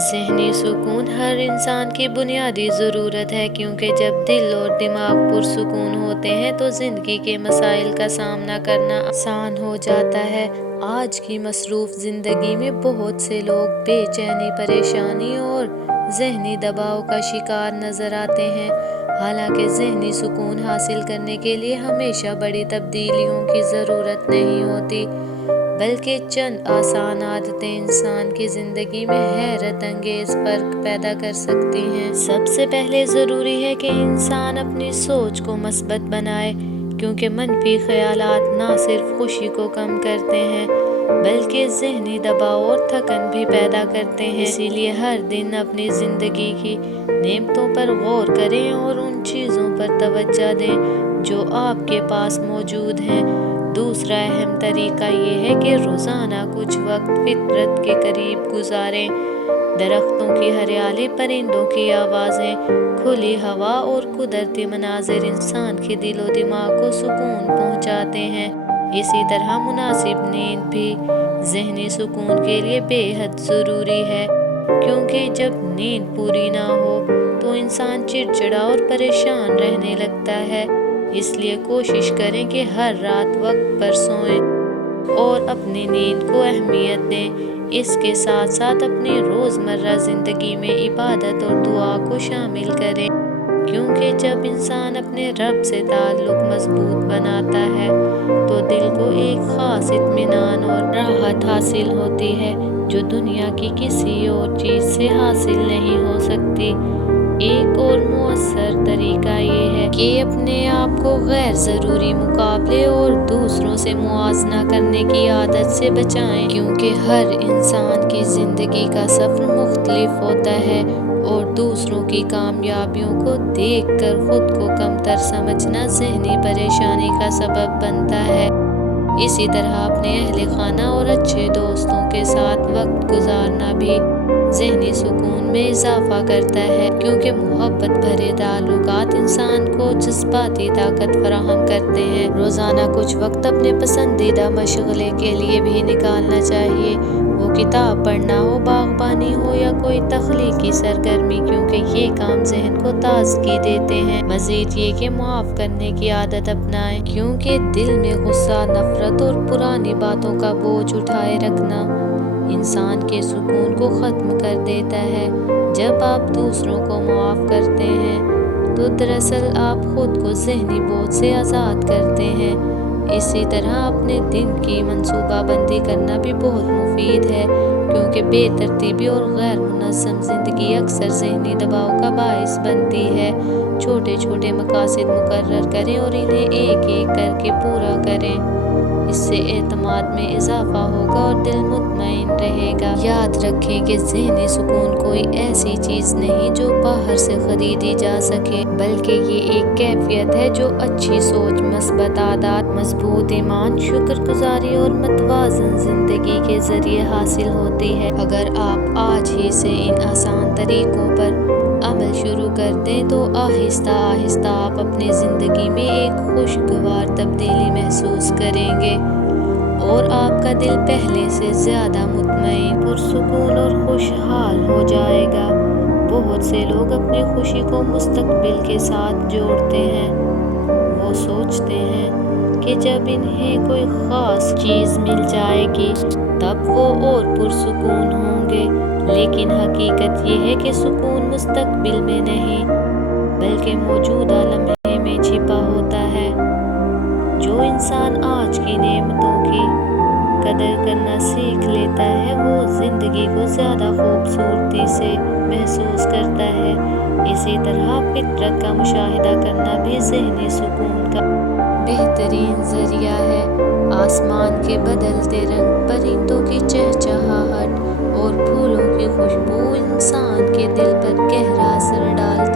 ذہنی سکون ہر انسان کی بنیادی ضرورت ہے، کیونکہ جب دل اور دماغ پرسکون ہوتے ہیں تو زندگی کے مسائل کا سامنا کرنا آسان ہو جاتا ہے۔ آج کی مصروف زندگی میں بہت سے لوگ بے چینی، پریشانی اور ذہنی دباؤ کا شکار نظر آتے ہیں۔ حالانکہ ذہنی سکون حاصل کرنے کے لیے ہمیشہ بڑی تبدیلیوں کی ضرورت نہیں ہوتی، بلکہ چند آسان عادتیں انسان کی زندگی میں حیرت انگیز فرق پیدا کر سکتی ہیں۔ سب سے پہلے ضروری ہے کہ انسان اپنی سوچ کو مثبت بنائے، کیونکہ منفی خیالات نہ صرف خوشی کو کم کرتے ہیں بلکہ ذہنی دباؤ اور تھکن بھی پیدا کرتے ہیں۔ اسی لیے ہر دن اپنی زندگی کی نعمتوں پر غور کریں اور ان چیزوں پر توجہ دیں جو آپ کے پاس موجود ہیں۔ دوسرا اہم طریقہ یہ ہے کہ روزانہ کچھ وقت فطرت کے قریب گزاریں۔ درختوں کی ہریالی، پرندوں کی آوازیں، کھلی ہوا اور قدرتی مناظر انسان کے دل و دماغ کو سکون پہنچاتے ہیں۔ اسی طرح مناسب نیند بھی ذہنی سکون کے لیے بے حد ضروری ہے، کیونکہ جب نیند پوری نہ ہو تو انسان چڑچڑا اور پریشان رہنے لگتا ہے۔ اس لیے کوشش کریں کہ ہر رات وقت پر سوئیں اور اپنی نیند کو اہمیت دیں۔ اس کے ساتھ ساتھ اپنی روزمرہ زندگی میں عبادت اور دعا کو شامل کریں، کیونکہ جب انسان اپنے رب سے تعلق مضبوط بناتا ہے تو دل کو ایک خاص اطمینان اور راحت حاصل ہوتی ہے جو دنیا کی کسی اور چیز سے حاصل نہیں ہو سکتی۔ ایک اور مؤثر طریقہ یہ ہے کہ اپنے آپ کو غیر ضروری مقابلے اور دوسروں سے موازنہ کرنے کی عادت سے بچائیں، کیونکہ ہر انسان کی زندگی کا سفر مختلف ہوتا ہے اور دوسروں کی کامیابیوں کو دیکھ کر خود کو کمتر سمجھنا ذہنی پریشانی کا سبب بنتا ہے۔ اسی طرح اپنے اہل خانہ اور اچھے دوستوں کے ساتھ وقت گزارنا بھی ذہنی سکون میں اضافہ کرتا ہے، کیونکہ محبت بھرے تعلقات انسان کو جذباتی طاقت فراہم کرتے ہیں۔ روزانہ کچھ وقت اپنے پسندیدہ مشغلے کے لیے بھی نکالنا چاہیے، وہ کتاب پڑھنا ہو، باغبانی ہو یا کوئی تخلیقی سرگرمی، کیونکہ یہ کام ذہن کو تازگی دیتے ہیں۔ مزید یہ کہ معاف کرنے کی عادت اپنائیں، کیونکہ دل میں غصہ، نفرت اور پرانی باتوں کا بوجھ اٹھائے رکھنا انسان کے سکون کو ختم کر دیتا ہے۔ جب آپ دوسروں کو معاف کرتے ہیں تو دراصل آپ خود کو ذہنی بوجھ سے آزاد کرتے ہیں۔ اسی طرح اپنے دن کی منصوبہ بندی کرنا بھی بہت مفید ہے، کیونکہ بے ترتیبی اور غیر منظم زندگی اکثر ذہنی دباؤ کا باعث بنتی ہے۔ چھوٹے چھوٹے مقاصد مقرر کریں اور انہیں ایک ایک کر کے پورا کریں۔ اس سے اعتماد میں اضافہ ہوگا اور دل مطمئن رہے گا۔ یاد رکھیں کہ ذہنی سکون کوئی ایسی چیز نہیں جو باہر سے خریدی جا سکے، بلکہ یہ ایک کیفیت ہے جو اچھی سوچ، مثبت عادات، مضبوط ایمان، شکر گزاری اور متوازن زندگی کے ذریعے حاصل ہوتی ہے۔ اگر آپ آج ہی سے ان آسان طریقوں پر عمل شروع کر دیں تو آہستہ آہستہ آپ اپنی زندگی میں ایک خوشگوار تبدیلی محسوس کریں گے اور آپ کا دل پہلے سے زیادہ مطمئن، پرسکون اور خوشحال ہو جائے گا۔ بہت سے لوگ اپنی خوشی کو مستقبل کے ساتھ جوڑتے ہیں۔ وہ سوچتے ہیں کہ جب انہیں کوئی خاص چیز مل جائے گی تب وہ اور پرسکون ہوں گے، لیکن حقیقت یہ ہے کہ سکون مستقبل میں نہیں بلکہ موجودہ لمحے میں چھپا ہوتا ہے۔ جو انسان آج کی نعمتوں کی قدر کرنا سیکھ لیتا ہے وہ زندگی کو زیادہ خوبصورتی سے محسوس کرتا ہے۔ اسی طرح فطرت کا مشاہدہ کرنا بھی ذہنی سکون کا بہترین ذریعہ ہے۔ آسمان کے بدلتے رنگ، پرندوں کی چہچہاہٹ اور پھولوں کی خوشبو انسان کے دل پر گہرا اثر ڈالتی